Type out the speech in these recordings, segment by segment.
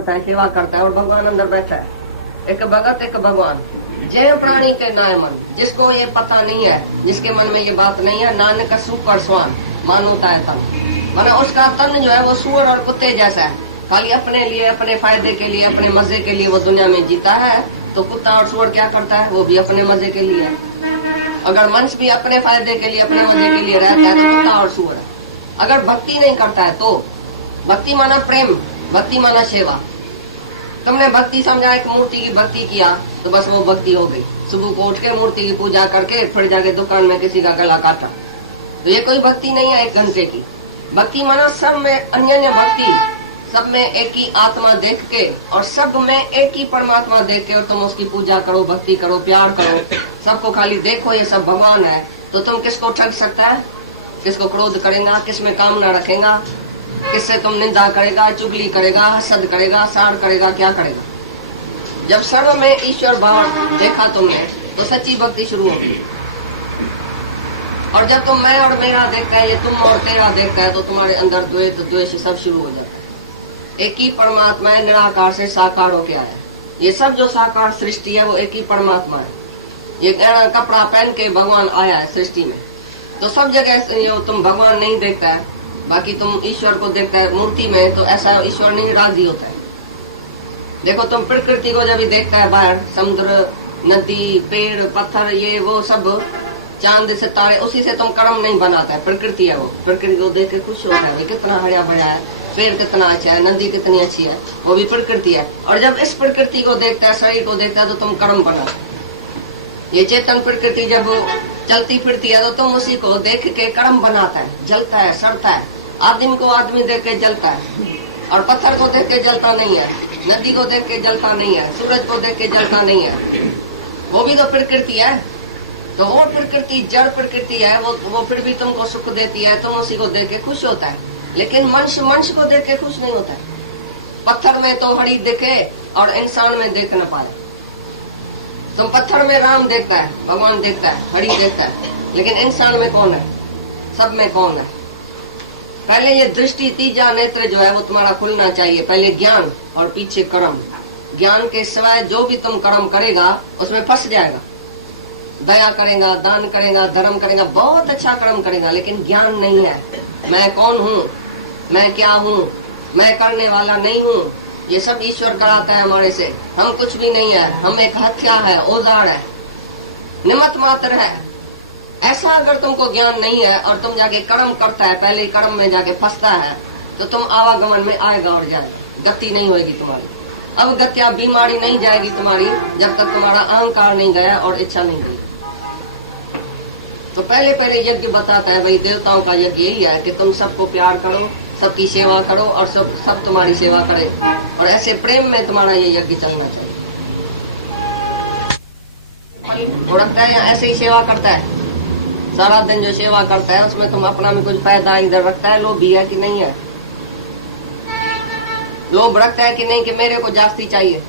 करता है, सेवा करता है और भगवान अंदर बैठा है। एक भगत एक भगवान, जय प्राणी के नाय मन। जिसको ये पता नहीं है, जिसके मन में ये बात नहीं है, नानक सुकर स्वान मानोता है तन, माना उसका तन जो है वो सुअर और कुत्ते जैसा है, खाली अपने लिए, अपने फायदे के लिए, अपने मजे के लिए वो दुनिया में जीता है। तो कुत्ता और सुअर क्या करता है, वो भी अपने मजे के लिए। अगर मनुष्य भी अपने फायदे के लिए, अपने मजे के लिए रहता है तो कुत्ता और सुअर है। अगर भक्ति नहीं करता है तो भक्ति माना प्रेम, भक्ति माना सेवा। तुमने भक्ति समझा, एक मूर्ति की भक्ति किया तो बस वो भक्ति हो गई। सुबह को उठ के मूर्ति की पूजा करके फिर जाके दुकान में किसी का गला काटा, तो ये कोई भक्ति नहीं है एक घंटे की। भक्ति माना सब में अन्य अन्य भक्ति, सब में एक ही आत्मा देख के और सब में एक ही परमात्मा देख के और तुम उसकी पूजा करो, भक्ति करो, प्यार करो, सबको खाली देखो ये सब भगवान है। तो तुम किसको ठग सकता है, किसको क्रोध करेगा, किस में कामना रखेगा, किससे तुम निंदा करेगा, चुगली करेगा, हसद करेगा, साड़ करेगा, क्या करेगा। जब सर्व में ईश्वर भाव देखा तुमने तो सच्ची भक्ति शुरू होगी। और जब तुम मैं और मेरा देखता है, ये तुम और तेरा देखता है, तो तुम्हारे अंदर द्वेष द्वेष सब शुरू हो जाता है। एक ही परमात्मा है, निराकार से साकार होके आया। ये सब जो साकार सृष्टि है वो एक ही परमात्मा है। ये गहना कपड़ा पहन के भगवान आया है सृष्टि में, तो सब जगह तुम भगवान नहीं देखता है, बाकी तुम ईश्वर को देखता है मूर्ति में, तो ऐसा ईश्वर नहीं राजी होता है। देखो तुम प्रकृति को जब भी देखता है बाहर, समुद्र, नदी, पेड़, पत्थर, ये वो सब, चांद सितारे, उसी से तुम कर्म नहीं बनाता है। प्रकृति है वो, प्रकृति को देख के खुश होता है, कितना हरा भरा है, पेड़ कितना अच्छा है, नदी कितनी अच्छी है, वो भी प्रकृति है। और जब इस प्रकृति को देखता है, शरीर को देखता है, तो तुम कर्म बनाते है। ये चेतन प्रकृति जब चलती फिरती है तो तुम उसी को देख के कर्म बनाता है, जलता है, सड़ता है। आदमी को आदमी देख के जलता है, और पत्थर को देख के जलता नहीं है, नदी को देख के जलता नहीं है, सूरज को देख के जलता नहीं है। वो भी तो प्रकृति है। तो वो प्रकृति जड़ प्रकृति है, वो फिर भी तुमको सुख देती है, तुम उसी को देख के खुश होता है। लेकिन मनुष्य को देख के खुश नहीं होता है। पत्थर में तो हरी दिखे और इंसान में देख न पाए। तुम पत्थर में राम देखता है, भगवान देखता है, हरि देखता है, लेकिन इंसान में कौन है, सब में कौन है। पहले ये दृष्टि, तीजा नेत्र जो है वो तुम्हारा खुलना चाहिए। पहले ज्ञान और पीछे कर्म। ज्ञान के सिवाय जो भी तुम कर्म करेगा उसमें फंस जाएगा। दया करेगा, दान करेगा, धर्म करेगा, बहुत अच्छा कर्म करेगा, लेकिन ज्ञान नहीं है। मैं कौन हूँ, मैं क्या हूँ, मैं करने वाला नहीं हूँ, ये सब ईश्वर कराता है हमारे से। हम कुछ भी नहीं है, हम एक हत्या है, औजार है, निमित्त मात्र है। ऐसा अगर तुमको ज्ञान नहीं है और तुम जाके कर्म करता है, पहले कर्म में जाके फंसता है, तो तुम आवागमन में आएगा और जाएगा, गति नहीं होगी तुम्हारी। अब गत्या बीमारी नहीं जाएगी तुम्हारी जब तक तुम्हारा अहंकार नहीं गया और इच्छा नहीं गई। तो पहले यज्ञ बताता है, भाई देवताओं का यज्ञ यही है कि तुम सबको प्यार करो, सबकी सेवा करो और सब तुम्हारी सेवा करे। और ऐसे प्रेम में तुम्हारा ये यज्ञ चलना चाहिए। उड़कता है या ऐसे ही सेवा करता है, सारा दिन जो सेवा करता है उसमें तुम अपना में कुछ फायदा इधर रखता है। लोभ भी है कि नहीं है, लोभ रखता है कि नहीं कि मेरे को जास्ती चाहिए।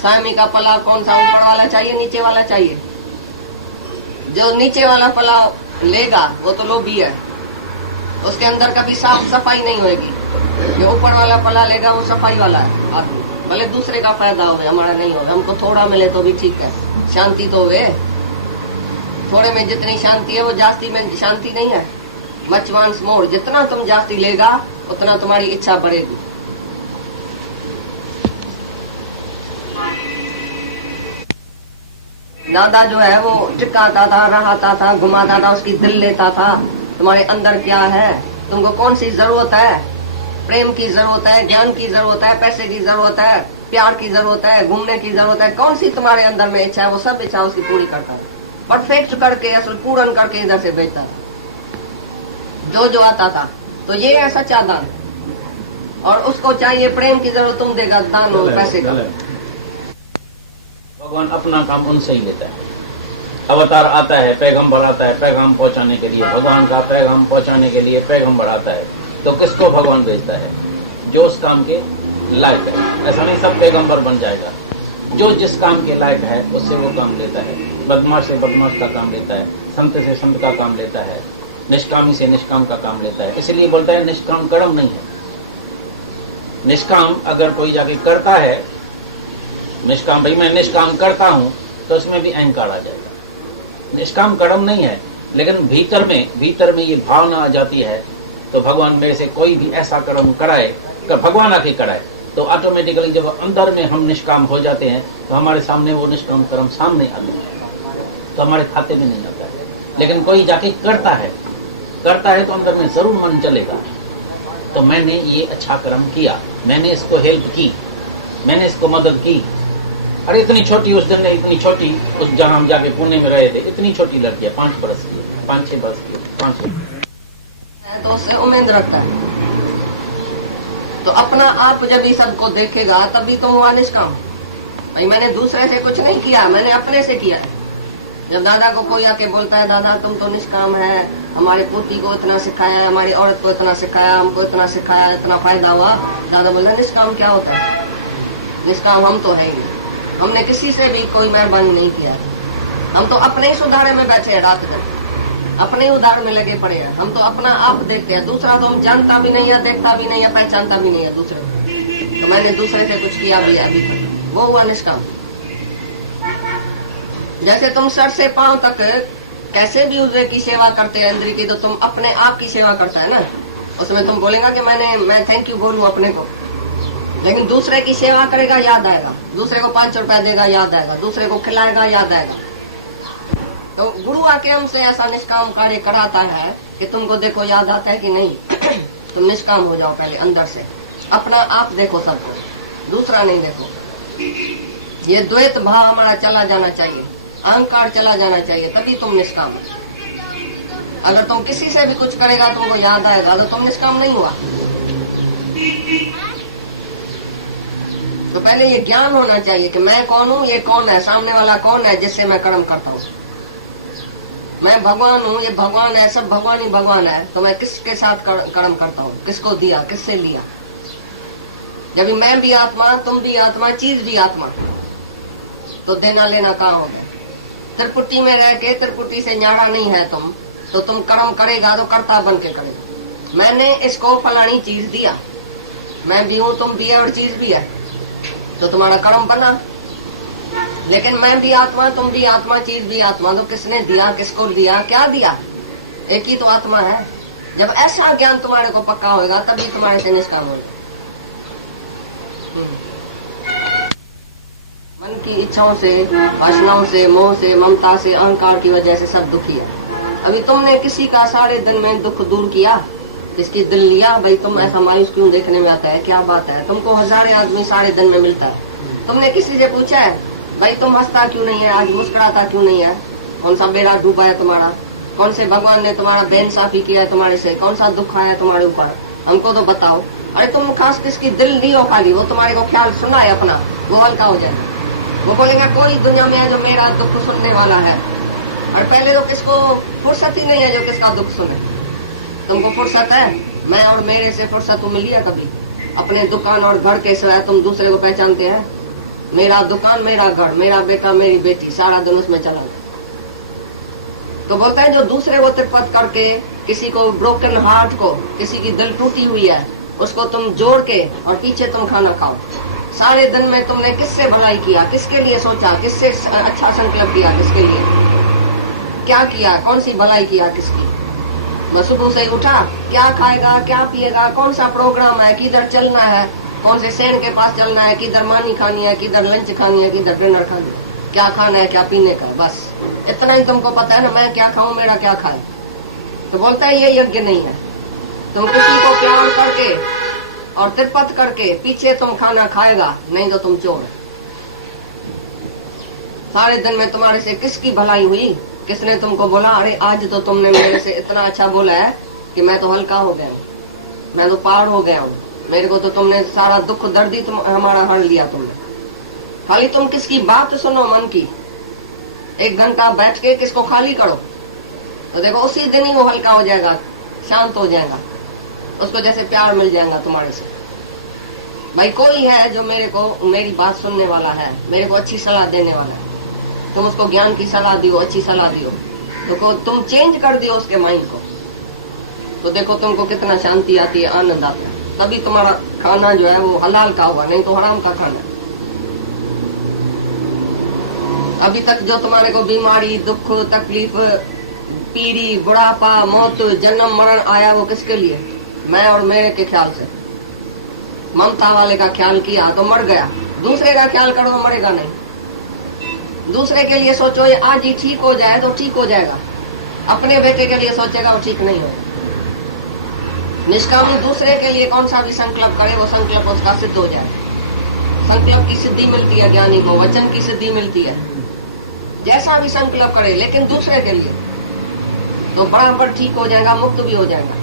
स्वामी का पला कौन सा, ऊपर वाला चाहिए, नीचे वाला चाहिए। जो नीचे वाला पला लेगा वो तो लोभी है, उसके अंदर कभी साफ सफाई नहीं होगी। जो ऊपर वाला पला लेगा वो सफाई वाला है आदमी, भले दूसरे का फायदा हो, हमारा नहीं हो, हमको थोड़ा मिले तो भी ठीक है, शांति तो हुए। थोड़े में जितनी शांति है वो जास्ती में शांति नहीं है। मच वांस मोर, जितना तुम जास्ती लेगा उतना तुम्हारी इच्छा बढ़ेगी। दादा जो है वो टिकाता था, रहाता था, घुमाता था, उसकी दिल लेता था। तुम्हारे अंदर क्या है, तुमको कौन सी जरूरत है, प्रेम की जरूरत है, ज्ञान की जरूरत है, पैसे की जरूरत है, प्यार की जरूरत है, घूमने की जरूरत है, कौन सी तुम्हारे अंदर में इच्छा है, वो सब इच्छा उसकी पूरी करता है, परफेक्ट करके, असल पूर्ण करके इधर से भेजता था जो आता था। तो ये है सच्चा दान। और उसको चाहिए प्रेम की जरूरत, तुम देगा दान और पैसे का। भगवान अपना काम उनसे ही लेता है। अवतार आता है, पैगंबर आता है पैगाम पहुंचाने के लिए, भगवान का पैगाम पहुंचाने के लिए पैगंबर आता है, तो किसको भगवान भेजता है, जो उस काम के लायक है। ऐसा नहीं सब पैगंबर बन जाएगा, जो जिस काम के लायक है उससे वो काम लेता है। बदमाश से बदमाश का काम लेता है, संत से संत का काम लेता है, निष्कामी से निष्काम का काम लेता है। इसलिए बोलता है निष्काम कर्म नहीं है। निष्काम अगर कोई जाके करता है, निष्काम भाई मैं निष्काम करता हूं, तो उसमें भी अहंकार आ जाएगा। निष्काम कर्म नहीं है, लेकिन भीतर में ये भावना आ जाती है, तो भगवान मेरे से कोई भी ऐसा कर्म कराए, कि भगवान आके कराए, तो ऑटोमेटिकली जब अंदर में हम निष्काम हो जाते हैं, तो हमारे सामने वो निष्काम कर्म सामने आते हैं, तो हमारे खाते में नहीं आता है। लेकिन कोई जाके करता है तो अंदर में जरूर मन चलेगा, तो मैंने ये अच्छा कर्म किया, मैंने इसको हेल्प की, मैंने इसको मदद की। अरे इतनी छोटी उस दिन ने, इतनी छोटी उस जहां हम जाके पुणे में रहे थे, इतनी छोटी लड़की है, 5 बरस की, 5-6 बरस की, 5 तो उससे उम्मीद रखता है। तो अपना आप जब ये सबको देखेगा तभी तो हुआ निष्काम। भाई मैंने दूसरे से कुछ नहीं किया, मैंने अपने से किया है। जब दादा को कोई आके बोलता है दादा तुम तो निष्काम है, हमारे पोती को इतना सिखाया, हमारी औरत को इतना सिखाया, हमको इतना सिखाया, इतना फायदा हुआ, दादा बोलता निष्काम क्या होता है? निष्काम हम तो है ही नहीं, हमने किसी से भी कोई मेहरबानी नहीं किया, हम तो अपने ही सुधारे में बैठे हैं, रात दिन अपने ही उधार में लगे पड़े हैं। हम तो अपना आप देखते हैं, दूसरा तो हम जानता भी नहीं है, देखता भी नहीं है, पहचानता भी नहीं है दूसरे को। तो मैंने दूसरे से कुछ किया भी अभी तक, वो हुआ निष्काम। जैसे तुम सर से पांव तक कैसे भी उसकी की सेवा करते हैं इंद्र की, तो तुम अपने आप की सेवा करता है ना, उसमें तुम बोलेगा कि मैं थैंक यू बोलूं अपने को, लेकिन दूसरे की सेवा करेगा याद आएगा, दूसरे को 5 रुपया देगा याद आएगा, दूसरे को खिलाएगा याद आएगा। तो गुरु आके हमसे ऐसा निष्काम कार्य कराता है कि तुमको देखो याद आता है कि नहीं। तुम निष्काम हो जाओ पहले अंदर से, अपना आप देखो सबको, दूसरा नहीं देखो। ये द्वैत भाव हमारा चला जाना चाहिए, अहंकार चला जाना चाहिए, तभी तुम निष्काम। अगर तुम किसी से भी कुछ करेगा तुमको याद आएगा, तो तुम निष्काम नहीं हुआ। तो पहले ये ज्ञान होना चाहिए कि मैं कौन हूँ, ये कौन है, सामने वाला कौन है जिससे मैं कर्म करता हूँ। मैं भगवान हूँ, ये भगवान है, सब भगवान ही भगवान है, तो मैं किसके साथ कर्म करता हूँ, किसको दिया, किससे लिया। जब मैं भी आत्मा, तुम भी आत्मा, चीज भी आत्मा, तो देना लेना कहाँ हो गया। त्रिपुटी में रह के त्रिपुटी से न्यारा नहीं है तुम, तो तुम कर्म करेगा तो कर्ता बन के करेगा। मैंने इसको फलानी चीज दिया, मैं भी हूँ, तुम भी है और चीज भी है, तो तुम्हारा कर्म बना। लेकिन मैं भी आत्मा, तुम भी आत्मा, चीज भी आत्मा, तो किसने दिया, किसको दिया, क्या दिया, एक ही तो आत्मा है। जब ऐसा ज्ञान तुम्हारे को पक्का होगा तभी तुम्हारे से निष्काम होगा। मन की इच्छाओं से, वासनाओं से, मोह से, ममता से, अहंकार की वजह से सब दुखी है। अभी तुमने किसी का सारे दिन में दुख दूर किया, किसकी दिल लिया, भाई तुम ऐसा मायूस क्यों देखने में आता है, क्या बात है, तुमको हजारों आदमी सारे दिन में मिलता है। तुमने किसी से पूछा है भाई तुम हंसता क्यों नहीं है, आज मुस्कुराता क्यों नहीं है, कौन सा बेड़ा डूबा है तुम्हारा, कौन से भगवान ने तुम्हारा बेइंसाफी किया है तुम्हारे से, कौन सा दुख आया तुम्हारे ऊपर, हमको तो बताओ। अरे तुम खास किसकी दिल नहीं हो, खाली वो तुम्हारे को ख्याल सुना है अपना, वो हल्का हो जाए। वो बोलेगा कोई दुनिया में है जो मेरा दुख सुनने वाला है, और पहले तो किसको फुर्सत ही नहीं है जो किसका दुख सुने। तुमको फुर्सत है, मैं और मेरे से फुर्सत मिली है कभी? अपने दुकान और घर के सिवाय तुम दूसरे को पहचानते हैं? मेरा दुकान, मेरा घर, मेरा बेटा, मेरी बेटी, सारा दिन उसमें चला गया। तो बोलता है जो दूसरे को तिरपत करके, किसी को ब्रोकन हार्ट को, किसी की दिल टूटी हुई है, उसको तुम जोड़ के और पीछे तुम खाना खाओ। सारे दिन में तुमने किससे भलाई किया, किसके लिए सोचा, किससे अच्छा संकल्प किया, किसके लिए क्या किया, कौन सी भलाई किया किसकी? बस सुबह से उठा, क्या खाएगा, क्या पिएगा, कौन सा प्रोग्राम है, किधर चलना है, कौन से सेन के पास चलना है, किधर मानी खानी है, किधर लंच खानी है, किधर डिनर खानी है, क्या खाना है, क्या पीने का, बस इतना ही तुमको पता है ना। मैं क्या खाऊं, मेरा क्या खाए। तो बोलता है ये यज्ञ नहीं है। तुम किसी को प्यार करके और तिरपत करके पीछे तुम खाना खाएगा, नहीं तो तुम चोर। सारे दिन में तुम्हारे से किसकी भलाई हुई, किसने तुमको बोला अरे आज तो तुमने मेरे से इतना अच्छा बोला है कि मैं तो हल्का हो गया हूँ, मैं तो पार हो गया हूँ, मेरे को तो तुमने सारा दुख दर्द ही तुम हमारा हर लिया तुमने। खाली तुम किसकी बात सुनो मन की, 1 घंटा बैठ के किसको खाली करो, तो देखो उसी दिन ही वो हल्का हो जाएगा, शांत हो जाएगा, उसको जैसे प्यार मिल जाएगा तुम्हारे से। भाई कोई है जो मेरे को मेरी बात सुनने वाला है, मेरे को अच्छी सलाह देने वाला है, तुम उसको ज्ञान की सलाह दियो, अच्छी सलाह दियो, तो तुम चेंज कर दियो उसके माइंड को, तो देखो तुमको कितना शांति आती है, आनंद आता है। तभी तुम्हारा खाना जो है वो हलाल का होगा, नहीं तो हराम का खाना। अभी तक जो तुम्हारे को बीमारी, दुख, तकलीफ, पीड़ी, बुढ़ापा, मौत, जन्म मरण आया, वो किसके लिए? मैं और मेरे के ख्याल से। ममता वाले का ख्याल किया तो मर गया, दूसरे का ख्याल करो तो मरेगा नहीं। दूसरे के लिए सोचो ये आज ही ठीक हो जाए तो ठीक हो जाएगा, अपने बेटे के लिए सोचेगा वो ठीक नहीं हो। निष्कामी दूसरे के लिए कौन सा भी संकल्प करे वो संकल्प उसका सिद्ध हो जाए। संकल्प की सिद्धि मिलती है ज्ञानी को, वचन की सिद्धि मिलती है। जैसा भी संकल्प करे लेकिन दूसरे के लिए, तो बराबर ठीक हो जाएगा, मुक्त भी हो जाएगा।